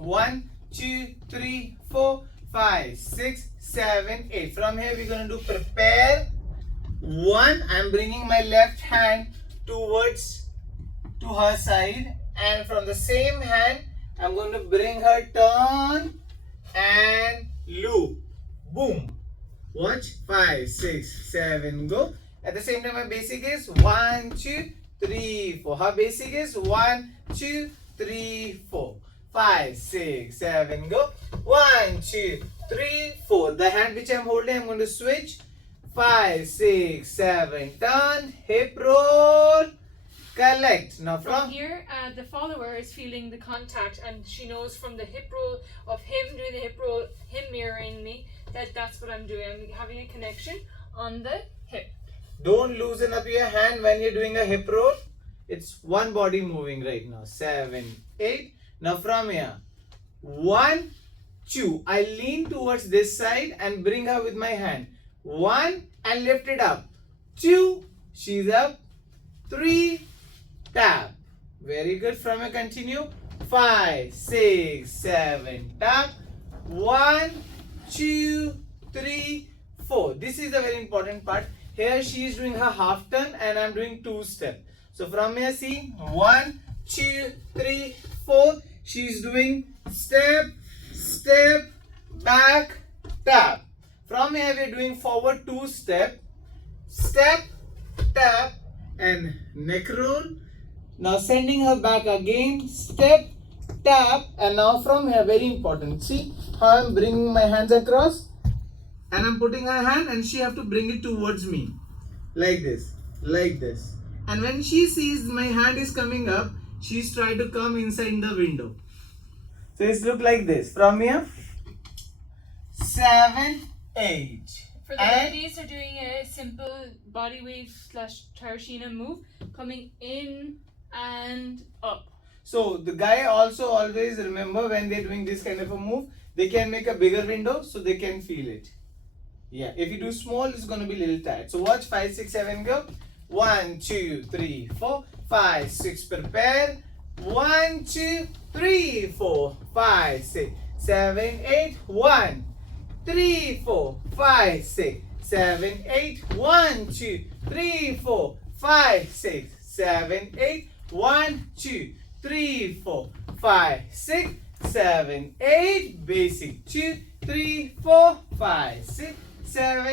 1, 2, 3, 4, 5, 6, 7, 8. From here we're going to do prepare. 1, I'm bringing my left hand towards to her side, and from the same hand I'm going to bring her turn and loop. Boom. Watch. 5, 6, 7, go. At the same time my basic is 1, 2, 3, 4. Her basic is 1, 2, 3, 4. 5, 6, 7, go. 1, 2, 3, 4. The hand which I am holding, I am going to switch. 5, 6, 7, turn, hip roll, collect. Now from here, the follower is feeling the contact, and she knows from the hip roll of him doing the hip roll, him mirroring me, that's what I'm doing. I'm having a connection on the hip. Don't loosen up your hand when you're doing a hip roll. It's one body moving right now. 7, 8. Now from here, 1, 2. I lean towards this side and bring her with my hand. 1 and lift it up. 2, she's up. 3, tap. Very good. From here, continue. 5, 6, 7, tap. 1, 2, 3, 4. This is the very important part. Here she is doing her half turn and I'm doing 2 step. So from here, see, 1, 2, 3, 4. She is doing step, step, back, tap. From here we are doing forward 2 step, step, tap, and neck roll. Now sending her back again, step, tap, and now from here, very important. See how I'm bringing my hands across, and I'm putting her hand, and she have to bring it towards me, like this, like this. And when she sees my hand is coming up, she's trying to come inside the window. So it's look like this. From here, 7, 8. For the ladies, are doing a simple body wave / Tarashina move, coming in and up. So the guy also always remember when they're doing this kind of a move, they can make a bigger window so they can feel it. Yeah, if you do small, it's going to be a little tight. So watch. 5, 6, 7, go. 1, 2, 3, 4, 5, 6, prepare. 1, 2, 3, 4, 5, 6, 7, 8, 1, 3, 4, 5, 6, 7, 8, 1, 2, 3, 4, 5, 6, 7, 8, 1, 2, 3, 4, 5, 6, 7, 8, basic 2, 3, 4, 5, 6, 7,